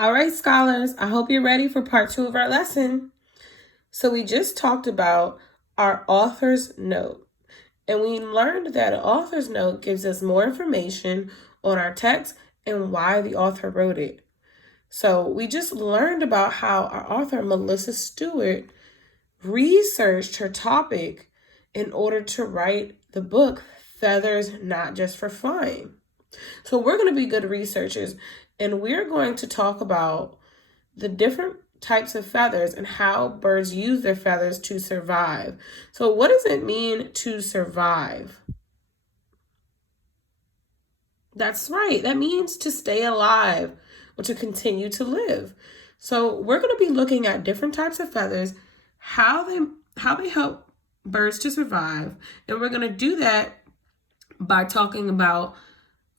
All right, scholars, I hope you're ready for part 2 of our lesson. So we just talked about our author's note, and we learned that an author's note gives us more information on our text and why the author wrote it. So we just learned about how our author, Melissa Stewart, researched her topic in order to write the book, Feathers Not Just for Flying. So we're going to be good researchers, and we're going to talk about the different types of feathers and how birds use their feathers to survive. So what does it mean to survive? That's right. That means to stay alive or to continue to live. So we're going to be looking at different types of feathers, how they help birds to survive, and we're going to do that by talking about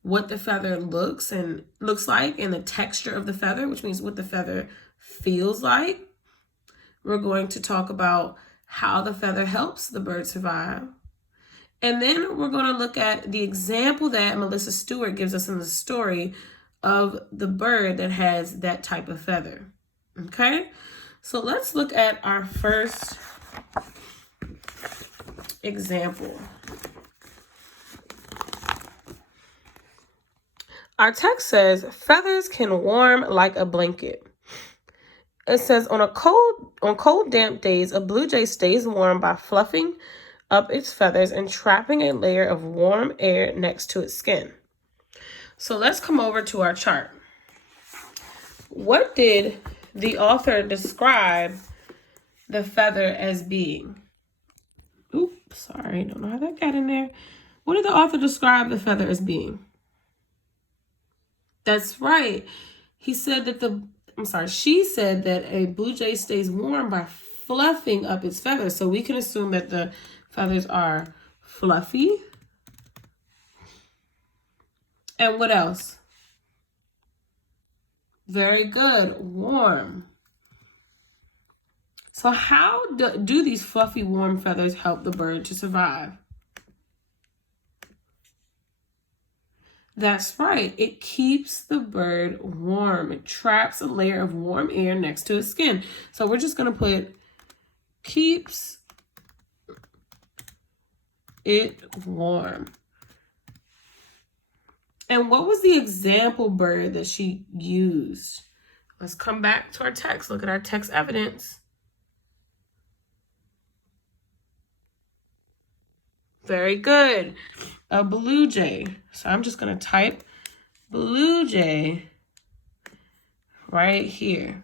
what the feather looks like and the texture of the feather, which means what the feather feels like. We're going to talk about how the feather helps the bird survive. And then we're going to look at the example that Melissa Stewart gives us in the story of the bird that has that type of feather. Okay? So let's look at our first example. Our text says, feathers can warm like a blanket. It says, on cold, damp days, a blue jay stays warm by fluffing up its feathers and trapping a layer of warm air next to its skin. So let's come over to our chart. What did the author describe the feather as being? Oops, sorry, don't know how that got in there. What did the author describe the feather as being? That's right. She said that a blue jay stays warm by fluffing up its feathers. So we can assume that the feathers are fluffy. And what else? Very good. Warm. So how do these fluffy, warm feathers help the bird to survive? That's right. It keeps the bird warm. It traps a layer of warm air next to its skin. So we're just going to put keeps it warm. And what was the example bird that she used? Let's come back to our text. Look at our text evidence. Very good. A blue jay. So I'm just going to type blue jay right here.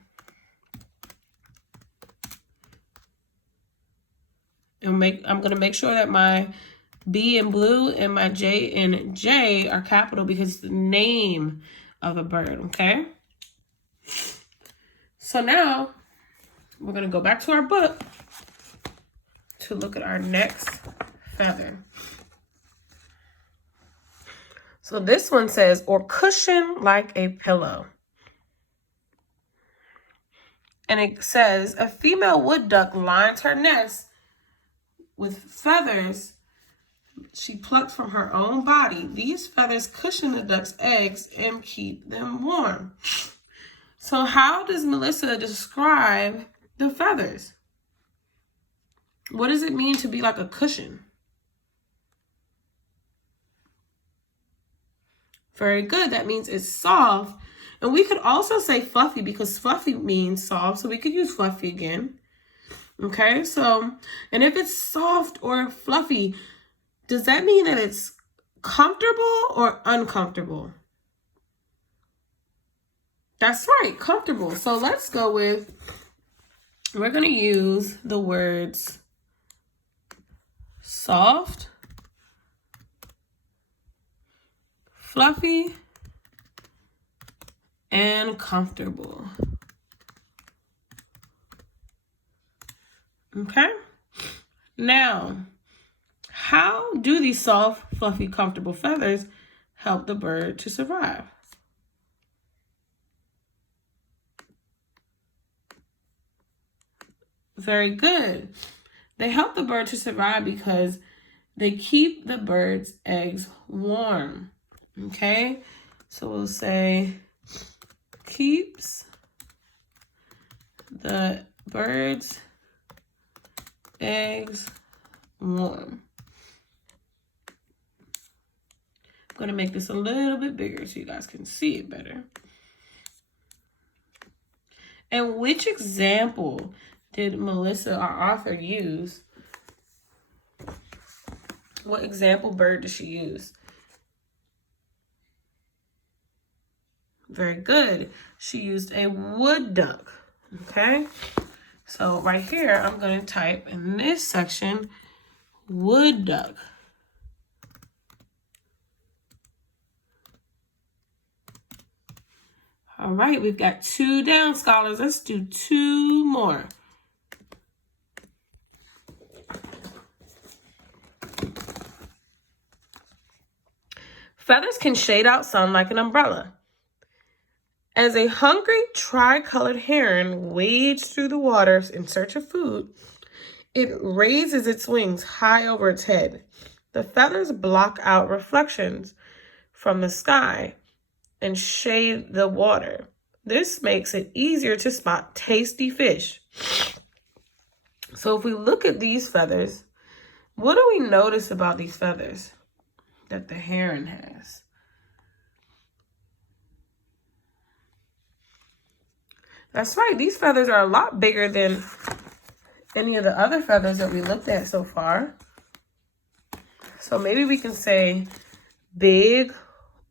And I'm going to make sure that my B in blue and my J in J are capital because it's the name of a bird, okay? So now we're going to go back to our book to look at our next feather. So this one says, or cushion like a pillow. And it says, a female wood duck lines her nest with feathers she plucked from her own body. These feathers cushion the duck's eggs and keep them warm. So how does Melissa describe the feathers? What does it mean to be like a cushion? Very good. That means it's soft. And we could also say fluffy because fluffy means soft. So we could use fluffy again. Okay, so, and if it's soft or fluffy, does that mean that it's comfortable or uncomfortable? That's right, comfortable. So let's go with, we're going to use the words soft, fluffy, and comfortable. Okay? Now, how do these soft, fluffy, comfortable feathers help the bird to survive? Very good. They help the bird to survive because they keep the bird's eggs warm. Okay? So we'll say keeps the bird's eggs warm. I'm going to make this a little bit bigger so you guys can see it better. And which example did Melissa, our author, use? What example bird did she use? Very good. She used a wood duck. Okay? So right here, I'm going to type in this section, wood duck. All right, we've got 2 down, scholars. Let's do 2 more. Feathers can shade out sun like an umbrella. As a hungry, tri-colored heron wades through the waters in search of food, it raises its wings high over its head. The feathers block out reflections from the sky and shade the water. This makes it easier to spot tasty fish. So if we look at these feathers, what do we notice about these feathers that the heron has? That's right, these feathers are a lot bigger than any of the other feathers that we looked at so far. So maybe we can say big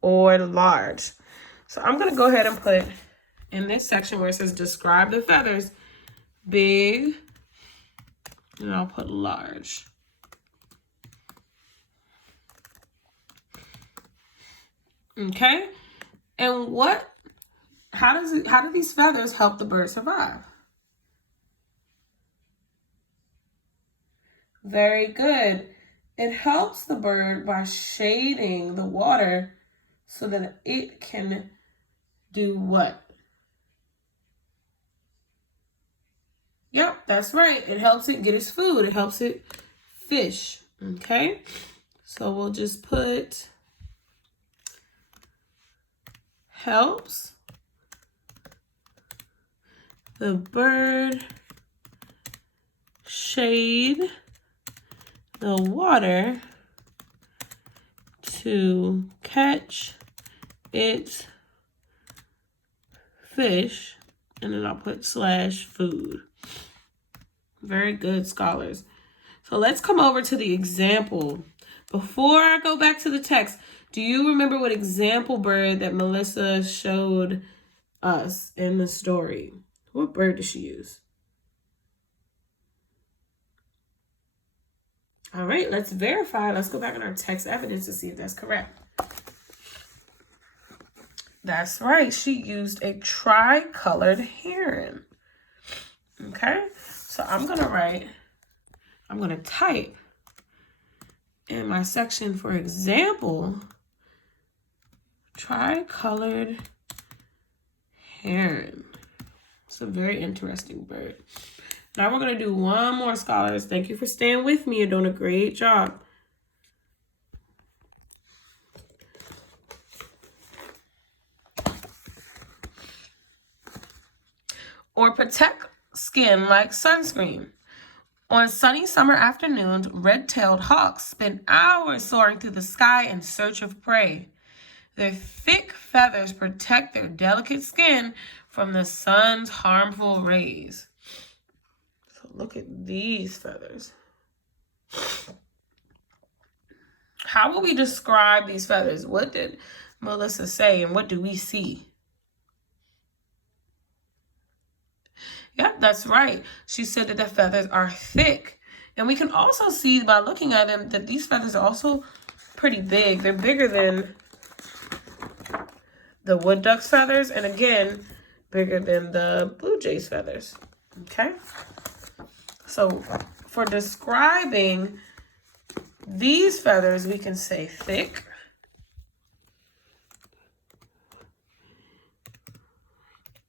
or large. So I'm going to go ahead and put in this section where it says describe the feathers, big, and I'll put large. Okay? And how do these feathers help the bird survive? Very good. It helps the bird by shading the water so that it can do what? Yep, that's right. It helps it get its food. It helps it fish. Okay? So we'll just put helps the bird shade the water to catch its fish, and then I'll put / food. Very good, scholars. So let's come over to the example. Before I go back to the text, do you remember what example bird that Melissa showed us in the story? What bird did she use? All right, let's verify. Let's go back in our text evidence to see if that's correct. That's right. She used a tri-colored heron. Okay, so I'm going to type in my section for example, tri-colored heron. It's a very interesting bird. Now we're going to do one more, scholars. Thank you for staying with me. You're doing a great job. Or protect skin like sunscreen. On sunny summer afternoons, red-tailed hawks spend hours soaring through the sky in search of prey. Their thick feathers protect their delicate skin from the sun's harmful rays. So look at these feathers. How will we describe these feathers? What did Melissa say and what do we see? Yep, that's right. She said that the feathers are thick. And we can also see by looking at them that these feathers are also pretty big. They're bigger than the wood duck's feathers. And again, bigger than the blue jay's feathers. Okay? So for describing these feathers, we can say thick.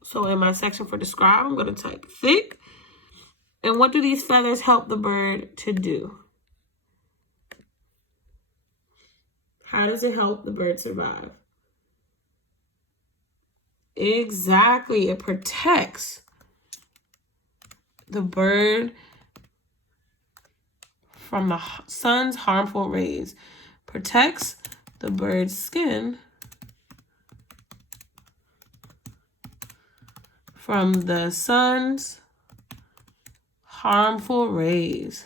So in my section for describe, I'm going to type thick. And what do these feathers help the bird to do? How does it help the bird survive? Exactly. It protects the bird from the sun's harmful rays. Protects the bird's skin from the sun's harmful rays.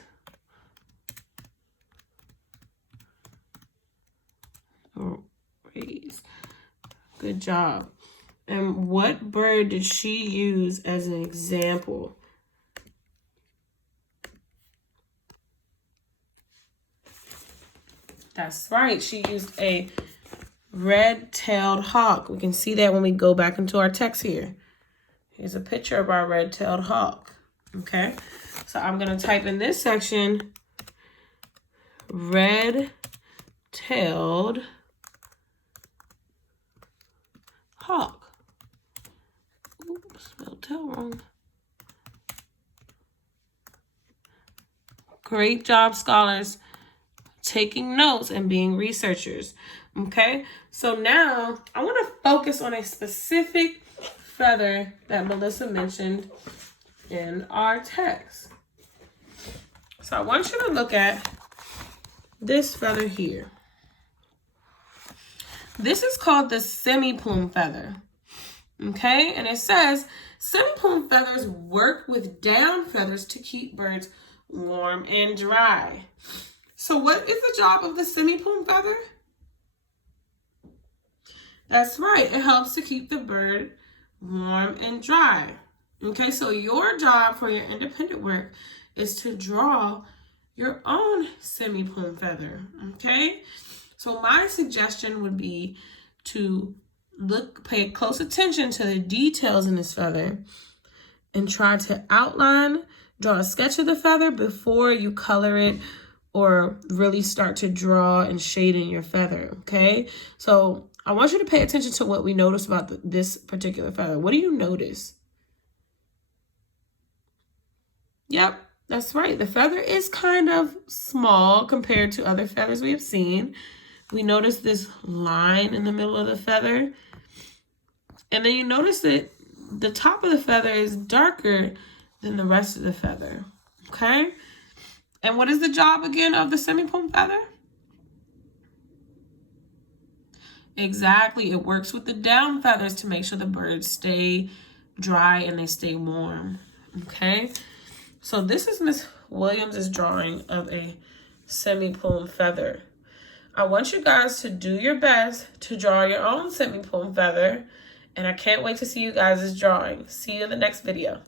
Good job. And what bird did she use as an example? That's right. She used a red-tailed hawk. We can see that when we go back into our text here. Here's a picture of our red-tailed hawk. Okay. So I'm going to type in this section, red-tailed hawk. Oops, spelled tail wrong. Great job, scholars, taking notes and being researchers. Okay, so now I want to focus on a specific feather that Melissa mentioned in our text. So I want you to look at this feather here. This is called the semi-plume feather. Okay, and it says semi-plume feathers work with down feathers to keep birds warm and dry. So what is the job of the semi-plume feather? That's right, it helps to keep the bird warm and dry. Okay, so your job for your independent work is to draw your own semi-plume feather. Okay, so my suggestion would be to pay close attention to the details in this feather and try to outline, draw a sketch of the feather before you color it or really start to draw and shade in your feather, okay? So I want you to pay attention to what we notice about this particular feather. What do you notice? Yep, that's right. The feather is kind of small compared to other feathers we have seen. We notice this line in the middle of the feather. And then you notice that the top of the feather is darker than the rest of the feather, okay? And what is the job again of the semi-plume feather? Exactly, it works with the down feathers to make sure the birds stay dry and they stay warm, okay? So this is Miss Williams' drawing of a semi-plume feather. I want you guys to do your best to draw your own semi-plume feather, and I can't wait to see you guys' drawing. See you in the next video.